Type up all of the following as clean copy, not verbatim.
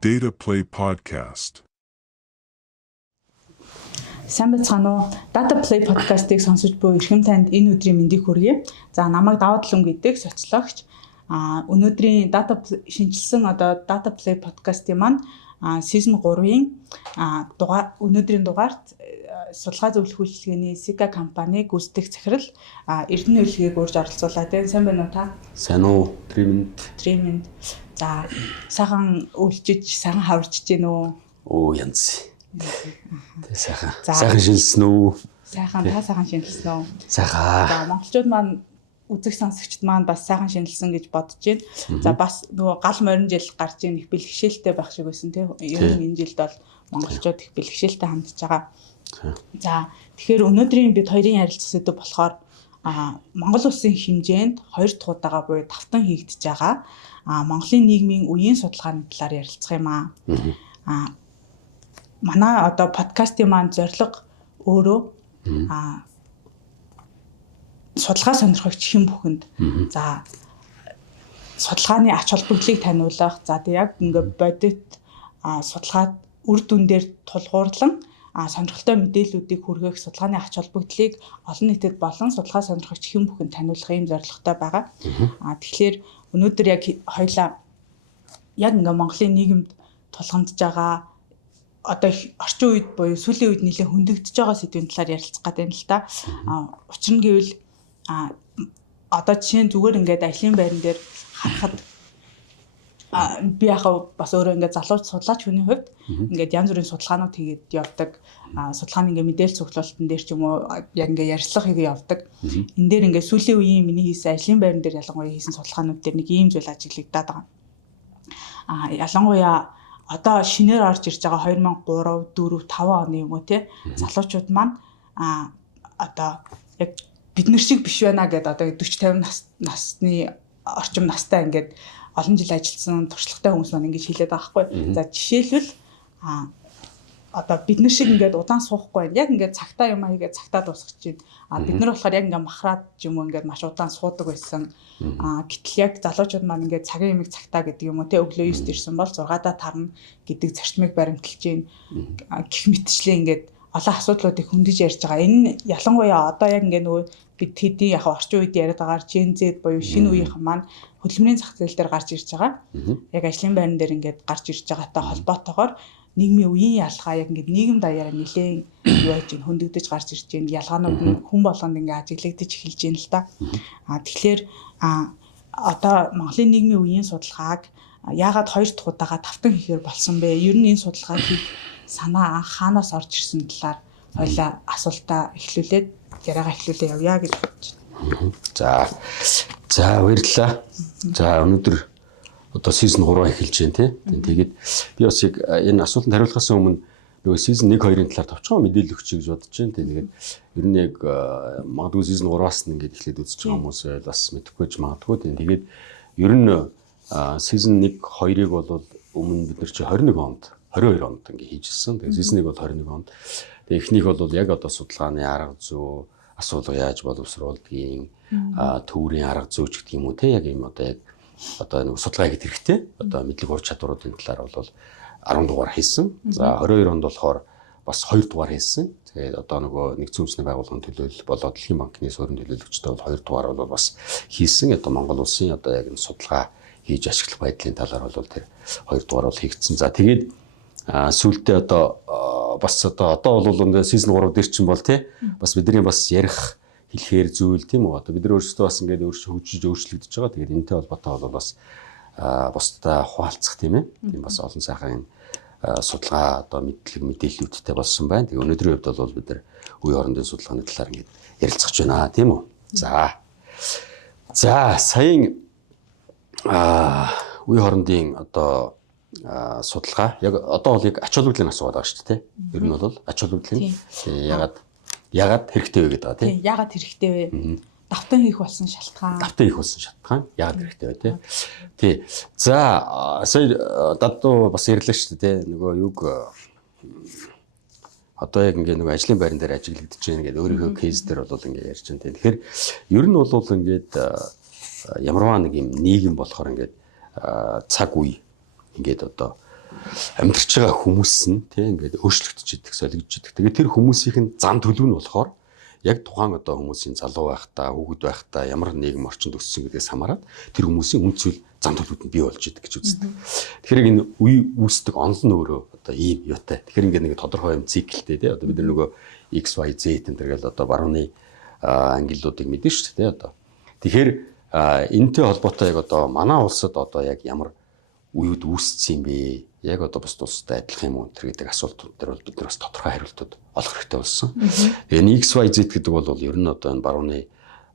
Data Play Podcast. Сайн байцгаана уу? Data Play podcast-ыг сонсож буй эрхэм танд энэ өдрийн мэндийг хүргэе. За намайг Даваад Лүн гэдэг социологч. Өнөөдрийн шинжилсэн Data Play podcast-ийн маань season 3-ийн өнөөдрийн дугаарт судалгаа зөвлөх үйлчилгээний Sika компани гүйцэтгэх захирал Эрдэнэ урилгыг урьж оролцуулаа. Тэгээ сайн байна уу та? Сайн уу? Тримэнд. За сайхан үйлчиж, сайхан хаварчж гин үү? Оо янз. Тэ сайхан шинжилсэн үү? Сайхан шинжилсэн үү? Сайхан. За монголчууд маань үзэг сонсогчд маань бас сайхан шинжилсэн гэж бодож байна. За бас нөгөө гал морин жил гарч ийн их бэлгшээлтэй байх шиг байсан тийм. Ер нь энэ жилд бол монголчууд их бэлгшээлтэй хандж байгаа. За тэгэхээр өнөөдрийн бид хоёрын ярилцах сэдэв болохоор Монгол улсын хэмжээнд 2 дахь удаага буюу давтан хийгдэж байгаа Монголын нийгмийн үеийн судалгааны талаар ярилцах юм аа. Манай подкастын маань зорилго өөрөө судалгаа сонирхогч хэн бүхэнд за судалгааны ач холбогдлыг таниулах, за яг ингээд бодит судалгаад үр дүн дээр тулгуурлан сонирхолтой мэдээллүүдийг хүргэх судалгааны ач холбогдлыг олон нийтэд болон судалгаа сонирхогч хэн бүхэнд таниулах юм зорилготой байгаа. Тэгэхээр өнөөдөр яг хоёлаа яг ингээ Монголын нийгэмд тулгамдж байгаа орчин үед буюу сүүлийн үед нэлээд хөндөгдөж байгаа сэдвийн талаар ярилцах гэдэг юм л та. Учир нь гэвэл жишээ нь зүгээр ингээд ажлын байран дээр харахад би яхаа бас өөрөө ингээд залууч судлаач хүний хувьд ингээд янз бүрийн судалгаанууд хийгээд явдаг. Судалгааны ингээд мэдээлэл цуглуулалтын дээр ч юм уу яг ингээд ярьцлага хийгээ явдаг. Энэ дээр ингээд сүүлийн үеийн миний хийсэн ажлын байран дээр ялангуяа хийсэн судалгаанууд дээр нэг ийм зүйл ажиглагдаад байгаа. Ялангуяа шинээр орж ирж байгаа 2003, 4, 5 оны юм уу те залуучууд маань яг бид нар шиг биш байна гэдэг 40-50 насны орчим настай ингээд олон жил ажилласан туршлагатай хүмүүс маань ингэж хэлээд байгаа хгүй. За жишээлбэл бид нар шиг ингээд удаан суухгүй яг ингээд цагтаа юм хийгээд цагтаа дуусгаж байна. Бид нар болохоор яг ингээд махраад юм уу ингээд маш удаан суудаг байсан. Гэтэл яг залуучууд маань ингээд цагийн юмыг цагтаа гэдэг юм уу те өглөө 9-д ирсэн бол 6-даа тарна гэдэг зарчмыг баримталж байна. Гэх мэтчлээ ингээд олон асуудлуудыг хөндөж ярьж байгаа. Энэ ялангуяа яг ингээд нөгөө бид тэдний яг орчин үед яриад байгаа Gen Z буюу шинэ үеийнхэн маань хөдөлмөрийн зах зээл дээр гарч ирж байгаа. Яг ажлын байран дээр ингээд гарч ирж байгаатай холбоотойгоор нийгмийн үеийн ялгаа яг ингээд нийгэм даяараа нэлээд юу яаж хөндөгдөж гарч ирж байна. Ялгаанууд нь хүн болгонд ингээд ажиглагдаж эхэлж байна л да. Тэгэхээр Монголын нийгмийн үеийн судалгааг яагаад 2 дахь удаага давтан хийхээр болсон бэ? Ер нь энэ судалгааг хийх санаа хаанаас орж ирсэн талаар хоёлаа асуултаа эхлүүлээд яриагаа эхлүүлээ явъя гэж бодож байна. За баярлалаа. За өнөөдөр season 3 эхэлж байна тий. Тэгээд би бас яг энэ асуултанд хариулахаас өмнө нөгөө season 1-2-ын талаар товчхон мэдээлэл өгч гэж бодож байна. Тэгээд ер нь яг магадгүй season 3-аас нь ингээд эхлээд үзэж байгаа хүмүүс бас мэдэхгүй ч магадгүй. Тэгээд ер нь season 1-2-ыг бол өмнө бид нар чи 22 онд ингээд хийжсэн. Тэгээд season 1 бол 21 онд. Тэгээд эхнийх бол яг судалгааны арга зүй, асуудал яаж боловсруулдгийг, төврийн арга зүй ч гэдэг юм уу те яг юм нэг судалгаа хийх хэрэгтэй. Мэдлэг ур чадваруудын талаар бол 10 дугаар хийсэн. За 22 онд болохоор бас 2 дугаар хийсэн. Тэгээд нөгөө нэгдсэн үндэсний байгууллагын төлөөлөл болоод Дэлхийн банкны суурин төлөөлөгчтэй бол 2 дугаар бол бас хийсэн. Монгол улсын яг энэ судалгаа хийж ашиглах байдлын талаар бол тэр 2 дугаар бол хийгдсэн. За тэгээд сүүлдээ бас бол season 3 дээр чинь бол тий бас бидний бас ярих хэлэхээр зүйл тийм үү. Бид нар өөрсдөө бас ингээд хөгжиж өөрчлөгдөж байгаа. Тэгээд энэтэй холбоотой бол бас бусдаа хуваалцах тийм ээ. Тийм бас олон сайхан судалгаа мэдлэг мэдээллүүдтэй болсон байна. Тэгээд өнөөдрийн хувьд бол бид нар үе хоорондын судалгааны талаар ингээд ярилцах гэж байна тийм үү. За саяхан үе хоорондын судалгаа яг бол яг ач холбогдлын асуугаад байгаа шүү дээ. Ер нь бол ач холбогдлын ягаад хэрэгтэй вэ гэдэг байгаа тийм. Ягаад хэрэгтэй вэ? Давтан хийх болсон шалтгаан. Ягаад хэрэгтэй вэ тий. За сая дадуу бас ярьлаа шүү дээ. Нөгөө юг яг ингээ нөгөө ажлын байран дээр ажиглагдаж байна гэдэг өөрийнхөө кейс дээр бол ингээ ярьж байна. Тэгэхээр ер нь бол ингээд ямарваа нэг юм нийгэм болохоор ингээд цаг үе ингээд амьдарч байгаа хүмүүс нь тий ингээд өөрчлөгдөж идэх, солигдож идэх. Тэгээд тэр хүмүүсийн зан төлөв нь болохоор яг тухайн одоо хүмүүсийн залуу байхдаа, хүүхэд байхдаа ямар нийгэм орчинд өссөн гэдгээс хамаарат тэр хүмүүсийн үнд зүйл зан төлөвүүд нь бий болж идэг гэж үздэг. Тэгэхээр энэ үе үүсдэг онол нь өөрөө одоо ийм юутай. Тэгэхээр ингээд нэг тодорхой юм циклтэй тий одоо бид нар нөгөө XYZ энэ төр гэл одоо барууны ангиллуудыг мэдэн шүү дээ тий одоо. Тэгэхээр энэтэй холбоотой яг одоо манай улсад одоо яг ямар үеуд үүссэн юм бэ? Яг одоо бус улстай адилхан юм уу гэдэг асуултууд дээр бол бид нар бас тодорхой хариултууд олох хэрэгтэй болсон. Тэгээ энэ XYZ гэдэг бол ер нь одоо энэ барууны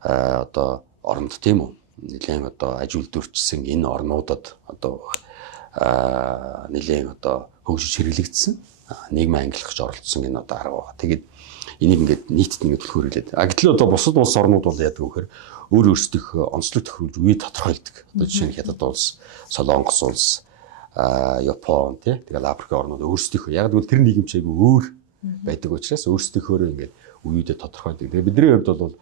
одоо оронд тийм үү? Нэлээд одоо ажил дөрчсөн энэ орнуудад одоо нэлээд одоо хөгжиж хэрэглэгдсэн нийгмийн ангилахч оролцсон энэ одоо арга байгаа. Тэгээд энийг ингээд нийтэд ингээд төлхөөр хэлээд. Гэтэл одоо бусад улс орнууд бол яадаг вэ гэхээр өөр өөрсдийнх онцлог тохируулж үе тодорхойлдог. Одоо жишээ нь Хятад улс, Солонгос улс, Япон тий тэгэл Африк орнууд өөрсдийнхөө яг гэвэл тэр нийгэм ч айгүй өөр байдаг учраас өөрсдийнхөөрөө ингээд үеүдээ тодорхойлдог. Тэгээ бидний хувьд бол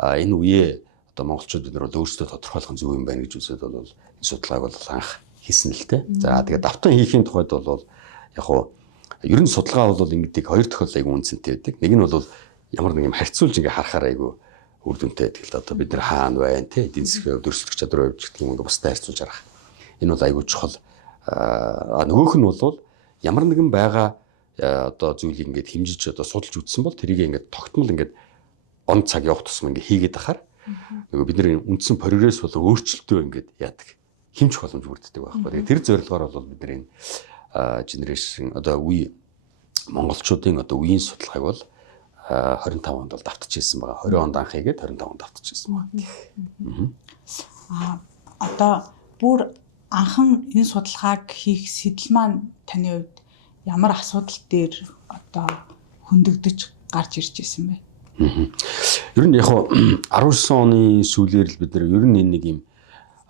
энэ үеэ одоо монголчууд бид нар бол өөрсдөө тодорхойлох зөв юм байна гэж үзээд бол энэ судалгааг бол анх хийсэн л тий. За тэгээ давтан хийхийн тухайд бол яг хуу ер нь судалгаа бол ингэдэг хоёр тохиолдол айгүй үнцэнтэй байдаг. Нэг нь бол ямар нэг юм харьцуулж ингээ харахаар айгүй үр дүнтэй байдаг л да. Одоо бид нар хаана байна тий эдийн засгийн өрсөлдөх чадвар хувьд гэх юм ингээ бусдад харьцуулж харах. Энэ бол айгүй чухал. Нөгөөх нь бол ямар нэгэн байгаа одоо зүйлийг ингээд хэмжиж одоо судалж үзсэн бол тэрийг ингээд тогтмол ингээд он цаг явах тусам ингээд хийгээд ахаар нөгөө бидний үндсэн прогресс бол өөрчлөлтөө ингээд яадаг хэмжих боломж бүрддэг байхгүй. Тэгээ тэр зорилгоор бол бидний генерашн одоо үе монголчуудын одоо үеийн судалгааг бол 25 онд бол давтчихсан байгаа. 20 онд анх хийгээд 25 онд давтчихсан байгаа. Одоо бүр анхан энэ судалгааг хийх сэтэл маань таны хувьд ямар асуудал дээр одоо хөндөгдөж гарч ирж ирсэн бэ? Ер нь яг 19 оны сүүлээр л бид нар ер нь нэг юм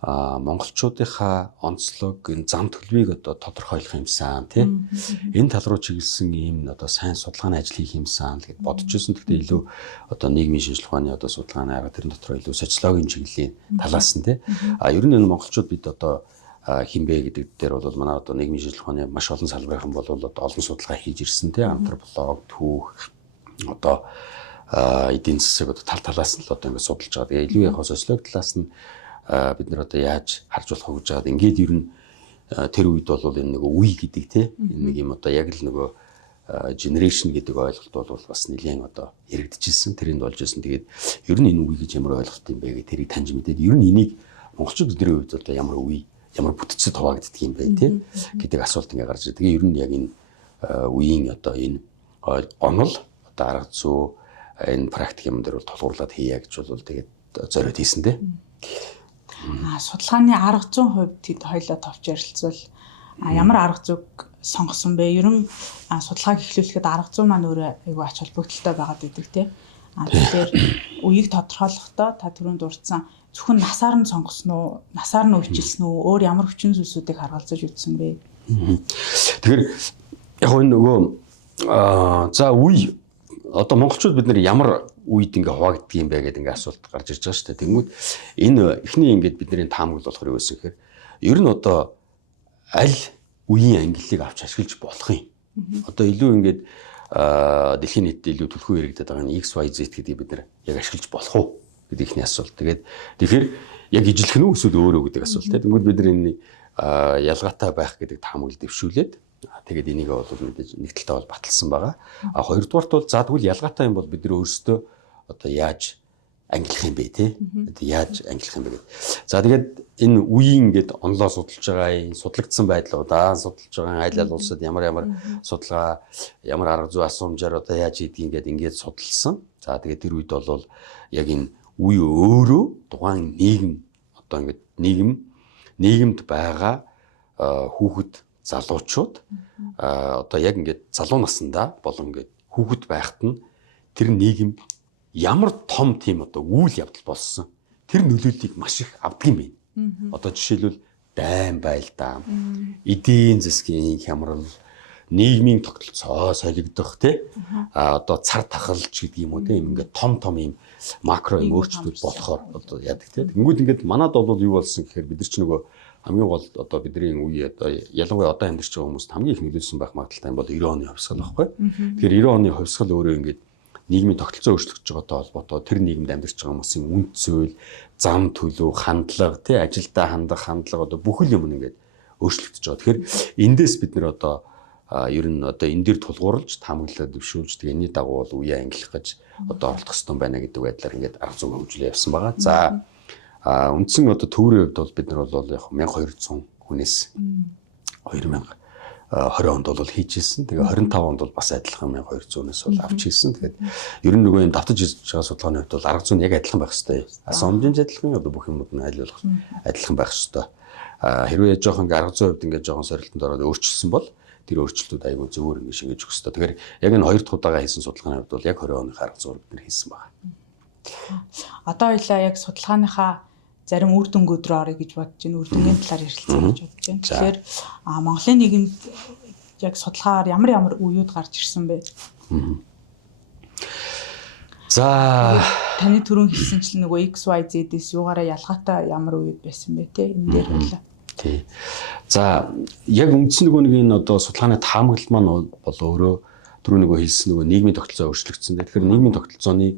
монголчуудынхаа онцлог энэ зам төлөвийг одоо тодорхойлох юмсан тий энэ тал руу чиглэсэн ийм одоо сайн судалгааны ажил хийх юмсан гэд бодож ирсэн. Гэхдээ илүү одоо нийгмийн шинжилгээ ухааны одоо судалгааны арга тэрэн дотор илүү социологийн чиглэлийн талаас нь тий ер нь энэ монголчууд бид одоо хинбэ гэдэг дээр бол манай одоо нийгмийн шинжилгээ ухааны маш олон салбарын бол одоо олон судалгаа хийж ирсэн тий антрополог, түүх одоо эдийн засаг одоо тал талаас нь л одоо ингэ судалж байгаа. Тэгээ илүү яг социологи талаас нь бид нар одоо яаж харж болох гэж байгаад ингээд ер нь тэр үед бол энэ нэг үе гэдэг тий нэг юм одоо яг л нөгөө generation гэдэг ойлголт бол бас нэлээд одоо яригдчихсэн тэрийг болж ирсэн. Тэгээд ер нь энэ үе гэж ямар ойлголт юм бэ гэдэг тэрийг таньж мэдээд ер нь энийг монголчууд бидний хувьд одоо ямар үе ямар бүтцэд хуваагддаг юм бэ тий гэдэг асуулт ингээ гарч ирдэг. Тэгээ ер нь яг энэ үеийн одоо энэ онол одоо арга зүй энэ практик юм дээр бол тулгуурлаад хийя гэж бол тэгээд зориод хийсэн тий. Судалгааны арга зүйн хувьд тэд хоёлоо товч ярилцвал ямар арга зүйг сонгосон бэ? Ер нь судалгааг эхлүүлэхэд арга зүй маань өөрөө айгүй ач холбогдолтой байгаад идэг тий. Тэгэхээр үеийг тодорхойлохдоо та түрүүнд дурдсан зөвхөн насаар нь сонгосон уу, насаар нь өвчлсөн үү, өөр ямар хүчин зүйлсүүдийг харгалзаж үзсэн бэ? Тэгэхээр яг энэ нөгөө за үе одоо монголчууд бид нар ямар үед ингээ хуваагддаг юм бэ гэдэг ингээ асуулт гарч ирж байгаа шүү дээ. Тэнгүүд энэ эхний ингээд бидний таамаглал болохоор юу гэсэн хэрэг ер нь одоо аль үеийн ангиллыг авч ашиглаж болох юм. Одоо илүү ингээд дэлхийн нийтэд илүү түлхүү яригдаад байгаа нь XYZ гэдгийг бид нар яг ашиглаж болох уу гэдэг ихний асуулт. Тэгэхээр яг ижлэх нь үү эсвэл өөрөө гэдэг асуулт. Тэнгүүд бид нар энэ ялгаатай байх гэдэг таамаглал дэвшүүлээд тэгээд энийг бол мэдээж нэг талтай бол баталсан байгаа. Хоёрдугаарт бол за тэгвэл ялгаатай юм бол бид нар өөрсдөө одоо яаж ангилах юм бэ те? Яаж ангилах юм бэ гэдэг. За тэгээд энэ үеийн ингээд онлоо судалж байгаа энэ судлагдсан байдлуудаа судалж байгаа айл ал улсад ямар судалгаа ямар арга зүй асуумжаар одоо яаж хийдгийг ингээд судалсан. За тэгээд тэр үед бол яг энэ үе өөрөө тухайн нийгэм одоо ингээд нийгэмд байгаа хүүхэд залуучууд одоо яг ингээд залуу наснда болон ингээд хүүхэд байхад нь тэр нийгэм ямар том тийм одоо үйл явдал болсон тэр нөлөөллийг маш их авдаг юм байна. Одоо жишээлбэл дайн байлдаам, эдийн засгийн хямрал, нийгмийн тогтолцоо солигдох тий одоо цар тахалж гэдэг юм уу тийм ингээд том юм макро юм өөрчлөлт болохоор одоо яадаг тий. Тэнгүүд ингээд манад бол юу болсон гэхээр бид нар ч нөгөө хамгийн гол одоо бидний үе одоо ялангуяа одоо амьдарч байгаа хүмүүст хамгийн их нөлөөлсөн байх магадлалтай бол 90 оны хувьсгал байхгүй. Тэгэхээр 90 оны хувьсгал өөрөө ингээд нийгмийн тогтолцоо өөрчлөгдөж байгаатай холбоотой тэр нийгэмд амьдарч байгаа хүмүүсийн үнд цэвэл, зам төлөв, хандлага, тий ажилдаа хандах хандлага одоо бүхэл юм ингээд өөрчлөгдөж байгаа. Тэгэхээр эндээс бид нэр одоо ер нь одоо энэ дээр тулгуурлаж таамаглаад дэвшүүлж тэгээ энэний дагуу бол үеэ ангилах гэж одоо оролдох хэрэгтэй байна гэдэг байдлаар ингээд арга зүйн хөгжлөө явсан байгаа. За үндсэн одоо төврийн хувьд бол бид нар бол яг 1200 хүнээс 2020 онд бол хийж ирсэн. Тэгээ 25 онд бол бас адилхан 1200-аас бол авч ирсэн. Тэгээд ер нь нөгөө энэ давтаж хийж байгаа судалгааны хувьд бол арга зүйн яг адилхан байх хэрэгтэй. Асуумжийн адилхан одоо бүх юмуд нь аль болох адилхан байх хэрэгтэй. Хэрвээ жоохон арга зүйн хувьд ингээд жоохон сорилтонд ороод өөрчилсөн бол тэр өөрчлөлтүүд аягүй зөвөр ингэ шингээж өгөх хэрэгтэй. Тэгэхээр яг энэ хоёр дахь удаага хийсэн судалгааны хувьд бол яг 20 оны арга зүйр бид нэр хийсэн байна. Одоо хоёлаа яг судалгааныхаа зарим үр дүнгууд рүү орё гэж бодож байна. Үр дүнгийн талаар ярилцъя гэж бодож байна. Тэгэхээр Монголын нийгэмд яг судалгаагаар ямар үеуд гарч ирсэн бэ? За таны түрүүн хэлсэнчлэн нөгөө XYZ-ээс юугаараа ялгаатай ямар үед байсан бэ те? Энэ дээр байлаа. Тий. За яг үндсэн нөгөө нэг энэ одоо судалгааны таамаглал маань бол өөрөө түрүү нөгөө хэлсэн нөгөө нийгмийн тогтолцоо өөрчлөгдсөн. Тэгэхээр нийгмийн тогтолцооны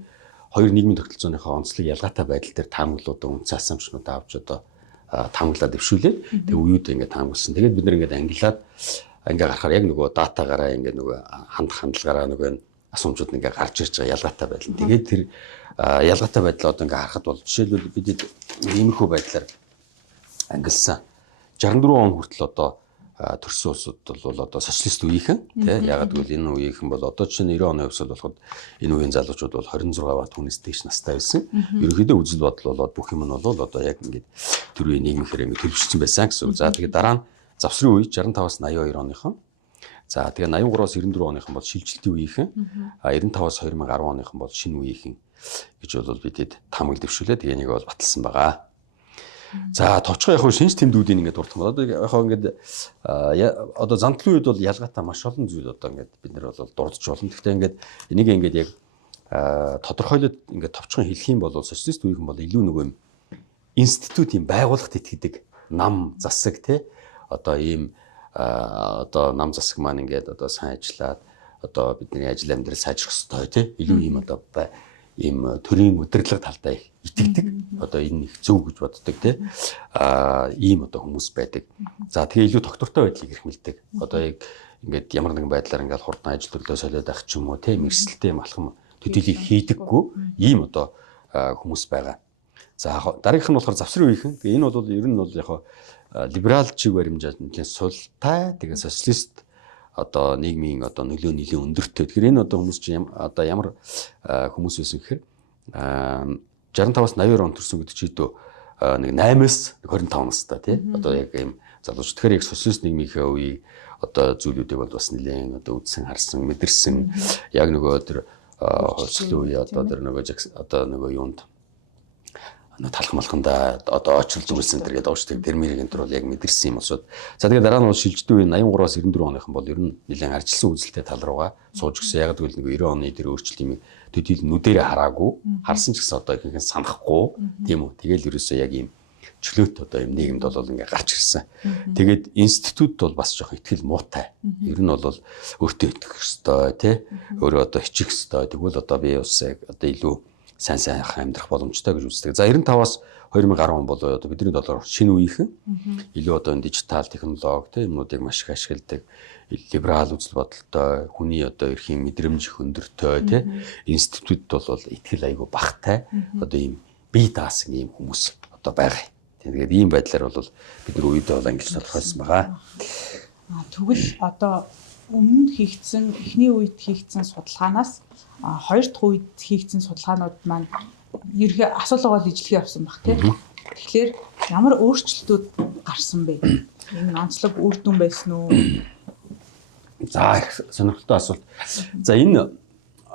хоёр нийгмийн тогтолцооныхоо онцлог ялгаатай байдал дээр таамаглалуудаа үндсэн асsumption-уудаа авч одоо таамаглаад дэвшүүлээд тэгээ үеүдээ ингээд таамагласан. Тэгээд бид нэр ингээд ангилаад ингээд гарахаар яг нөгөө датагаараа ингээд нөгөө хандлагаараа нөгөө асуумжууд ингээд гарч ирж байгаа ялгаатай байдал. Тэгээд тэр ялгаатай байдлаа одоо ингээд харахад бол жишээлбэл бид иймэрхүү байдлаар ангилсан. 64 он хүртэл одоо төрсөн улсууд бол одоо социалист үеийнхэн тий ягаад гэвэл энэ үеийнхэн бол одоо чинь 90 оны хувьсгал болоход энэ үеийн залуучууд бол 26 ба түүнээс дээш настай байсан. Ерөнхийдөө үзэл бодол болоод бүх юм нь бол одоо яг ингээд тэр үеийн нийгмийнхээ ингээд төлөвшсөн байсан гэсэн үг. За тэгээд дараа нь завсрын үе 65-аас 82 оныхон. За тэгээд 83-аас 94 оныхон бол шилжилтийн үеийнхэн. 95-аас 2010 оныхон бол шинэ үеийнхэн гэж бол бидэд таамаг дэвшүүлээ. Тэгээ нэг бол баталсан байгаа. За товчхон яг шинж тэмдгүүдийн ингээд дурдсан байна. Одоо яг ингээд одоо зандлын үед бол ялгаатай маш олон зүйл одоо ингээд бид нар бол дурдж болно. Гэхдээ ингээд энийг ингээд яг тодорхойлоод ингээд товчхон хэлэх юм бол социалист үеийнхэн бол илүү нөгөө юм институтийн байгууллагт итгэдэг нам засаг тий одоо ийм одоо нам засаг маань ингээд одоо сайн ажиллаад одоо бидний ажил амьдрал сайжрах ёстой тий илүү ийм одоо ийм төрийн удирдлага талдаа итгэдэг одоо энэ их зөв гэж боддог тий ийм одоо хүмүүс байдаг. За тэгээ илүү доктортой байдлыг эрхмэлдэг. Одоо яг ингээд ямар нэгэн байдлаар ингээд хурдан ажил төрлөө солиод авах ч юм уу тий мэрсэлтэй малхам төдийлийг хийдэггүй ийм одоо хүмүүс байгаа. За дараагийнх нь болохоор завсрын үеийнхэн. Тэгээ энэ бол ер нь бол яг либерал чиг баримжааллын султай тэгээ социалист одоо нийгмийн одоо нөлөө нэлээд өндөртэй. Тэгэхээр энэ одоо хүмүүс чинь одоо ямар хүмүүс байсан гэхээр 65-аас 82 он төрсөн гэдэг чийдөө нэг 8-аас 25 настай тий одоо яг ийм залууч. Тэгэхээр яг социалист нийгмийнхээ үеийг одоо зүйлүүдийг бол бас нэлээд одоо үзсэн харсан мэдэрсэн яг нөгөө тэр хувьслын үе одоо тэр нөгөө одоо нөгөө юунд талах малханда одоо очрол зүрсэн энэ гэдэг ууштай терминыг энэ төр бол яг мэдэрсэн юм усуд. За тэгээ дараа нь бол шилжилтийн үе 83-аас 94 оныхон бол ер нь нэлээд арчилсан үзэлтэй тал руугаа сууж гисэн. Яг гэвэл нэг 90 оны тэр өөрчлөлтийн төдийл нүдэрээ хараагүй, харсан ч гэсэн одоо ихэнх нь санахгүй тийм үү. Тэгээл ерөөсөө яг ийм чөлөөт одоо ийм нийгэмд бол ингээ гарч ирсэн. Тэгээд институт бол бас жоох ихтгэл муутай. Ер нь бол өөртөө итгэх ёстой тий. Өөрөө одоо хичих ёстой. Тэгвэл одоо би бас одоо илүү сайн амьдрах боломжтой гэж үздэг. За 95-аас 2010 он бол одоо бидний доллар шинэ үеийнхэн илүү одоо дижитал технологи тийм юмнуудыг маш их ашигладаг либерал үзэл бодолтой хүний одоо эрхийн мэдрэмж их өндөртэй тийм институт бол ихтгэл айгүй багтай одоо ийм бие даасан ийм хүмүүс одоо байгаа. Тэгээд ийм байдлаар бол бид нар үедээ бол ангилж тодорхойлсон байгаа. Тэгвэл одоо өмнө хийгдсэн эхний үед хийгдсэн судалгаанаас хоёр дахь үед хийгдсэн судалгаанууд маань ерхий асуулгууд ижлэхий явсан баг тийм. Тэгэхээр ямар өөрчлөлтүүд гарсан бэ? Энэ онцлог үр дүн байсан уу? За сонирхолтой асуулт. За энэ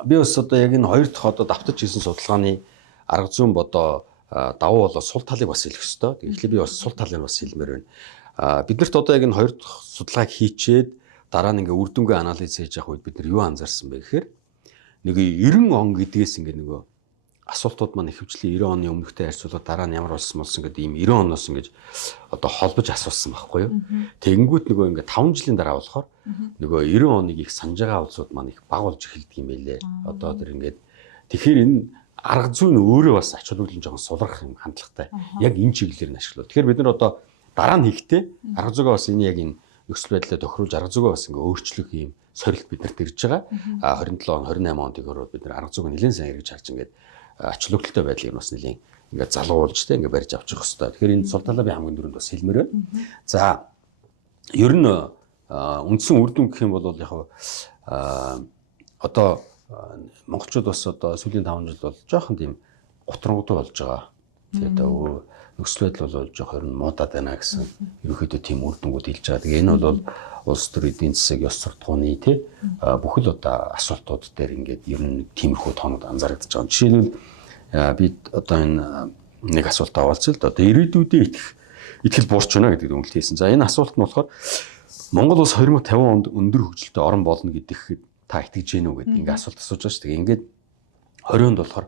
би бас одоо яг энэ хоёр дахь одоо давтаж хийсэн судалгааны арга зүйн бодоо давуу болоо сул талыг бас хэлэх ёстой. Тэгэхээр би бас сул талыг бас хэлмээр байна. Биднэрт одоо яг энэ хоёр дахь судалгааг хийчээд дараа нь ингээ үр дүнгээ анализ хийж явах үед бид нар юу анзаарсан бэ гэхээр нэг 90 он гэдгээс ингээ нөгөө асуултууд маань ихэвчлэн 90 оны өмнөхтэй харьцуулаад дараа нь ямар болсон гэдэг ийм 90 оноос ингэж одоо холбож асуусан байхгүй юу. Тэгэнгүүт нөгөө ингээд 5 жилийн дараа болохоор нөгөө 90 оныг их санаж байгаа улсууд маань их баг болж эхэлдэг юм байлээ. Одоо тэр ингээд тэгэхээр энэ арга зүй нь өөрөө бас ач холбогдол жоохон сулрах юм хандлагатай. Яг энэ чиглэлээр нь ашиглав. Тэгэхээр бид нар одоо дараа нь хийхдээ арга зүйгээ бас энэ яг энэ нөхцөл байдлаа тохируулж арга зүйгээ бас ингээ өөрчлөх юм сорилт биднэрт ирж байгаа. 27 он 28 онд игөрөө бид нар арга зүйг нэлээд сайн хэрэгж харж ингээд ач холбогдолтой байдлыг бас нэлээд ингээ залгуулж тэ ингээ барьж авчих хэвээр. Тэгэхээр энэ Султан Лабын хамгийн дөрөнд бас хэлмээр байна. За ер нь үндсэн үр дүн гэх юм бол яг одоо монголчууд бас одоо сүүлийн 5 жил бол жоохон тийм готрongтой болж байгаа. Тэгээд одоо нөхцөл байдал бол жоохон муудаад байна гэсэн ерөнхийдөө тийм үр дүнгууд хэлж байгаа. Тэгээ энэ бол улс төр эдийн засаг, ёс суртахууны тий бүхэл одоо асуултууд дээр ингээд ер нь тиймэрхүү тоонууд анзаарэгдэж байгаа. Жишээлбэл бид одоо энэ нэг асуулт аваалцъя л да. Одоо ирээдүйдээ итгэл буурч байна гэдэг үнэлт хийсэн. За энэ асуулт нь болохоор Монгол улс 2050 онд өндөр хөгжилтэй орн болно гэдэгт та итгэж гэнэ үү гэдэг ингээд асуулт асууж байгаа шүү дээ. Ингээд 20 онд болохоор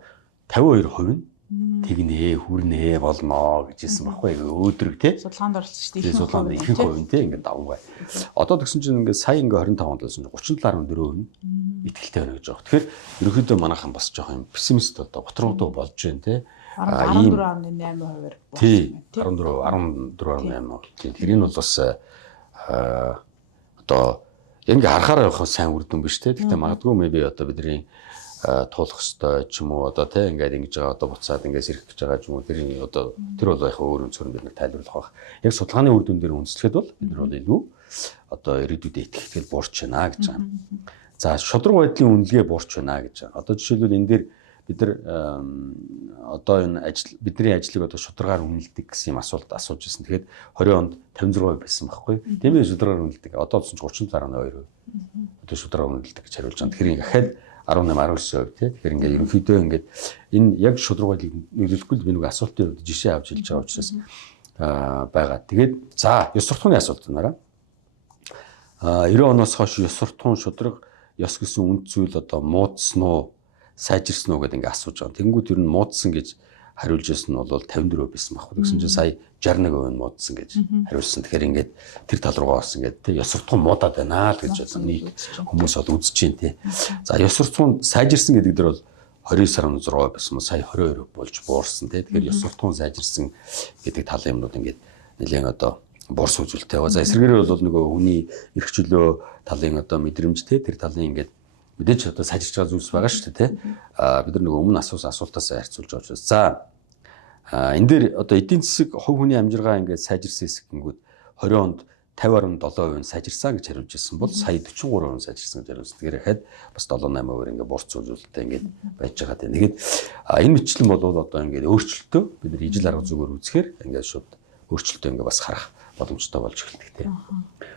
52% нь тэгнэ, хүрнэ, болно гэжсэн байхгүй юу? Өөдрөг тий. Судалгаанд орсон шүү дээ. Судалгаанд ихэнх хувь тий ингээд давгүй. Одоо тэгсэн чинь ингээд сая ингээд 25 онд болсон 37.4% итгэлтэй байна гэж байгаа. Тэгэхээр ерөнхийдөө манайхан бас жоох юм пессимист одоо готрогдоо болж байна тий. 14.8%-аар тий. 14.8. Тийм. Тэр нь бол бас одоо ингээ харахаар явах сайн үр дүн биш те. Гэхдээ магадгүй maybe одоо бидний туулах ёстой ч юм уу одоо те ингээд ингэж байгаа одоо буцаад ингээд сэрэх гэж байгаа ч юм уу тэрний одоо тэр бол яг өөр өнцгөр бид нар тайлбарлах байх. Яг судалгааны үр дүн дээр үндэслэхэд бол бид нар бол илүү одоо ирээдүйдээ итгэл буурч байна гэж байгаа. За шудраг байдлын үнэлгээ буурч байна гэж байгаа. Одоо жишээлбэл энэ дээр бид нар одоо энэ бидний ажлыг одоо шударгаар үнэлдэг гэсэн юм асуулт асууж ирсэн. Тэгэхээр 20 онд 56% байсан байхгүй. Тийм ээ шударгаар үнэлдэг. Одоо болсон ч 30.2%. Одоо шударгаар үнэлдэг гэж хариулж байгаа. Тэгэхээр дахиад 18-19% тий. Тэгэхээр ингээд ерөнхийдөө ингээд энэ яг шудраг байдлыг нөлөөлөхгүй л би нэг асуултын хувьд жишээ авч хэлж байгаа учраас байгаа. Тэгээд за ёс суртахууны асуулт нараа. 90 оноос хойш ёс суртахуун шудраг ёс гэсэн үнд зүйл одоо муудсан уу сайжирсан уу гэдэг ингээ асууж байгаа. Тэнгүүд ер нь муудсан гэж хариулж ирсэн нь бол 54% байсан байхгүй. Тэгсэн чинь сая 61% нь муудсан гэж хариулсан. Тэгэхээр ингээд тэр тал руугаа бас ингээд тий ёс суртахуун муудаад байна л гэж бодсон. Нийт хүмүүс бол үзэж чинь тий. За ёс суртахуун сайжирсан гэдэг дээр бол 29.6% байсан мó сая 22% болж буурсан тий. Тэгэхээр ёс суртахуун сайжирсан гэдэг талын юмнууд ингээд нэлээд одоо буурс үзүүлэлттэй байгаа. За эсрэгээр бол нөгөө хүний эрх чөлөө талын одоо мэдрэмж тий тэр талын ингээд мэдээж одоо сайжирч байгаа зүйлс байгаа шүү дээ тий. Бид нар нөгөө өмнө асуусан асуултаас харьцуулж байгаа учраас. За энэ дээр одоо эдийн засаг хувь хүний амжиргаа ингээд сайжирсан хэсэг гингүүд 20 онд 50.7% сайжирсан гэж хариулж ирсэн бол сая 43% сайжирсан гэж хариулсан. Тэгэхээр дахиад бас 7-8% ингээд буурц үзүүлэлттэй ингээд байж байгаа тийм. Тэгээд энэ мэтлэн бол одоо ингээд өөрчлөлтөө бид нар ижил арга зүгээр үзэхээр ингээд шууд өөрчлөлтөө ингээд бас харах боломжтой болж эхэлдэг тийм.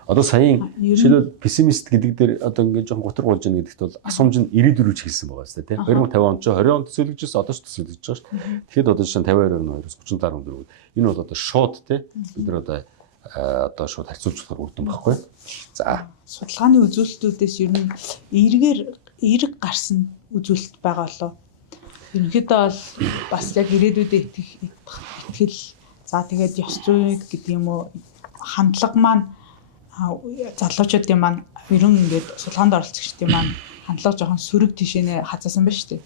Одоо саяын жишээлбэл пессимист гэдэг дээр одоо ингээд жоохон готрог болж байгаа гэдэгт бол асуумж нь 90 дөрвж хэлсэн байгаа шүү дээ тийм. 2050 онд ч 20 онд төсөөлөгчөөс одоо ч төсөөлөж байгаа шүү дээ. Тэгэхэд одоо жишээ нь 52.2-оос 37.4. Энэ бол одоо шууд тийм. Бид нар одоо шууд харьцуулж болохоор үрдэн байхгүй. За судалгааны үзүүлэлтүүдээс ер нь эерэг гарсан үзүүлэлт байгаа болоо. Ерөнхийдөө бол бас яг ирээдүйдээ итгэл за тэгээд ёс зүйн гэдэг юм уу хандлага маань залуучуудын маань ерөн ингээд судалгаанд оролцогчдын маань хандлага жоохон сөрөг тишээ хазаасан байна шүү дээ.